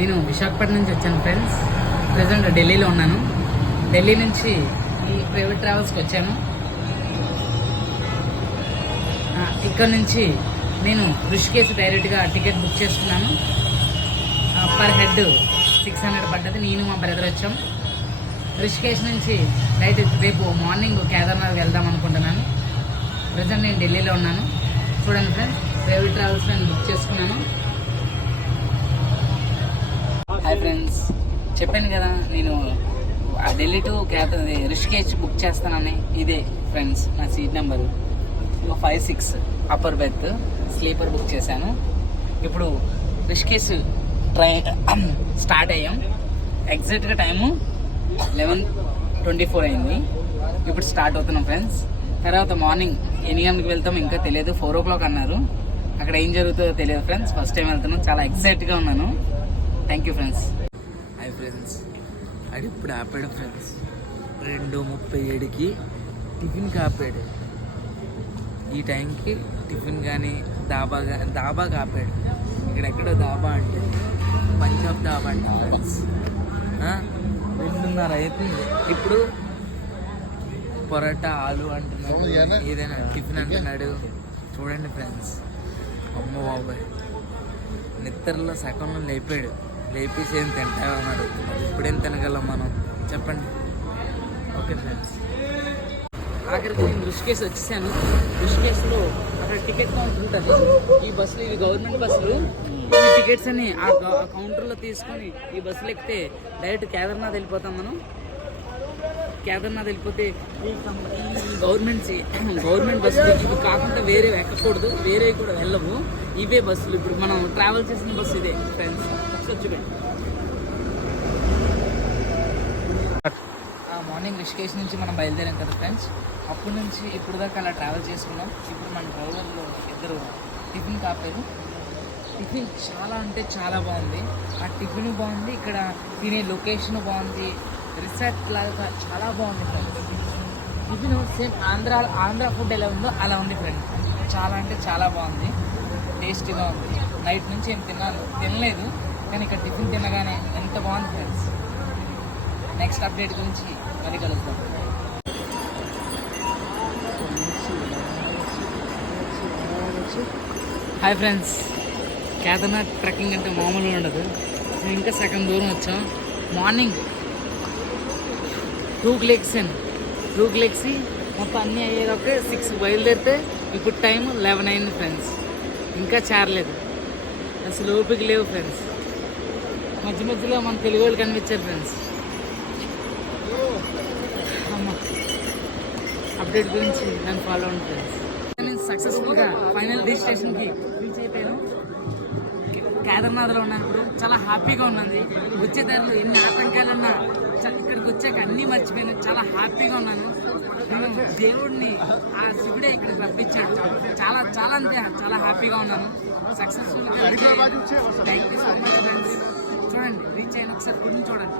నేను విశాఖపట్నం నుంచి వచ్చాను ఫ్రెండ్స్. ప్రజెంట్ ఢిల్లీలో ఉన్నాను. ఢిల్లీ నుంచి ఈ ప్రైవేట్ ట్రావెల్స్కి వచ్చాను. ఇక్కడ నుంచి నేను ఋషికేశ్ డైరెక్ట్గా టికెట్ బుక్ చేసుకున్నాను. పర్ హెడ్ సిక్స్ హండ్రెడ్ పడ్డది. నేను మా బ్రదర్ వచ్చాం. ఋషికేశ్ నుంచి నైట్ రేపు మార్నింగ్ కేదార్నాథ్ వెళ్దాం అనుకుంటున్నాను. ప్రజెంట్ నేను ఢిల్లీలో ఉన్నాను. చూడండి ఫ్రెండ్స్ ప్రైవేట్ ట్రావెల్స్ నేను బుక్ చేసుకున్నాను హాయ్ ఫ్రెండ్స్ చెప్పాను కదా నేను ఆ Delhi to cab Rishikesh book చేస్తానని. ఇదే ఫ్రెండ్స్ నా seat number five six upper berth sleeper book చేశాను. ఇప్పుడు రిషికేష్ ట్రైన్ స్టార్ట్ అయ్యాం. ఎగ్జాక్ట్గా టైము లెవెన్ ట్వంటీ ఫోర్ అయింది. ఇప్పుడు స్టార్ట్ అవుతున్నాం ఫ్రెండ్స్ తర్వాత మార్నింగ్ ఎన్ని గంటలకు వెళ్తాం ఇంకా తెలియదు. ఫోర్ ఓ క్లాక్ అన్నారు. అక్కడ ఏం జరుగుతుందో తెలియదు ఫ్రెండ్స్ ఫస్ట్ టైం వెళ్తున్నాం. చాలా ఎక్సైట్గా ఉన్నాను. థ్యాంక్ యూ ఫ్రెండ్స్ ఫ్రెండ్స్ అది ఇప్పుడు ఆపాడు ఫ్రెండ్స్ రెండు ముప్పై ఏడుకి టిఫిన్కి ఆపాడు ఈ టైంకి టిఫిన్ కానీ దాబా గా- దాబాకి ఆపాడు ఇక్కడ ఎక్కడో దాబా అంటే పంజాబ్ దాబా అంటే? రెండున్నర అవుతుంది ఇప్పుడు పొరటా ఆలు అంటున్నాడు. ఏదైనా టిఫిన్ అంటున్నాడు. చూడండి ఫ్రెండ్స్ అమ్మ బాబాయ్. నిద్రలో సగంలో లేపాడు. లేపేసి ఏం తింటామన్నాడు ఇప్పుడేం తినగలం మనం? చెప్పండి. Okay friends. ఆఖరికి నేను ఋషికేశ్ వచ్చేసాను. ఋషికేశ్లో అక్కడ టికెట్ కౌంటర్ ఉంటుంది. ఈ బస్సులు ఇవి గవర్నమెంట్ బస్సులు. ఈ టికెట్స్ అన్ని ఆ ఆ కౌంటర్లో తీసుకొని ఈ బస్సులు ఎక్కితే డైరెక్ట్ కేదార్నాథ్ వెళ్ళిపోతాం మనం. కేదార్నాథ్ వెళ్ళిపోతే ఈ గవర్నమెంట్ గవర్నమెంట్ బస్సులు ఇవి కాకుండా వేరే ఎక్కకూడదు వేరే కూడా వెళ్ళవు ఇవే బస్సులు ఇప్పుడు మనం ట్రావెల్ చేసిన బస్సు ఇదే ఫ్రెండ్స్ సో చూడండి. ఆ మార్నింగ్ రిషికేష్ నుంచి మనం బయలుదేరాం కదా ఫ్రెండ్స్ అప్పటి నుంచి ఇప్పుడు దాకా అలా ట్రావెల్ చేసుకున్నాం. ఇప్పుడు మన డ్రైవర్లో ఇద్దరు టిఫిన్ కాపారు టిఫిన్ చాలా అంటే చాలా బాగుంది. ఆ టిఫిన్ బాగుంది. ఇక్కడ తినే లొకేషన్ బాగుంది. రిసార్ట్ లాగా చాలా బాగుంది friends tiffin same Andhra Andhra food ఎలా ఉందో అలా ఉంది ఫ్రెండ్ చాలా అంటే చాలా బాగుంది. టేస్టీగా ఉంది. నైట్ నుంచి ఏం తిన్నాను? తినలేదు. కానీ ఇక్కడ టిఫిన్ తినగానే ఎంత బాగుంది ఫ్రెండ్స్ నెక్స్ట్ అప్డేట్ గురించి మళ్ళీ కలుద్దాం. హాయ్ ఫ్రెండ్స్ కేదార్నాథ్ ట్రెక్కింగ్ అంటే మామూలుగా ఉండదు. ఇంకా సగం దూరం వచ్చాం. మార్నింగ్ టూకి లెగ్సాను టూకి లెగ్సి మొత్తం అన్నీ అయ్యేదాకా సిక్స్ బయలుదేరితే ఇప్పుడు టైం లెవెన్ అయింది ఫ్రెండ్స్ ఇంకా చేరలేదు. అసలు ఓపిక లేవు ఫ్రెండ్స్ మధ్య మధ్యలో మన తెలుగు వాళ్ళు కనిపించారు ఫ్రెండ్స్ అప్డేట్ గురించి నన్ను ఫాలో అవ్వండి ఫ్రెండ్స్ నేను సక్సెస్ఫుల్గా ఫైనల్ డెస్టినేషన్కి రీచ్ అయిపోయాను. కేదార్నాథ్లో ఉన్నాను ఇప్పుడు. చాలా హ్యాపీగా ఉన్నది. వచ్చే దారిలో ఎన్ని ఆటంకాలు ఉన్నా ఇక్కడికి వచ్చాక అన్నీ మర్చిపోయాను. చాలా హ్యాపీగా ఉన్నాను. నేను దేవుడిని ఆ శివుడే ఇక్కడికి రప్పించాడు. చాలా చాలా అంటే చాలా హ్యాపీగా ఉన్నాను. సక్సెస్ఫుల్గా థ్యాంక్ యూ సో మచ్ చూడండి రీచ్ అయిన ఒకసారి గుడిని చూడండి.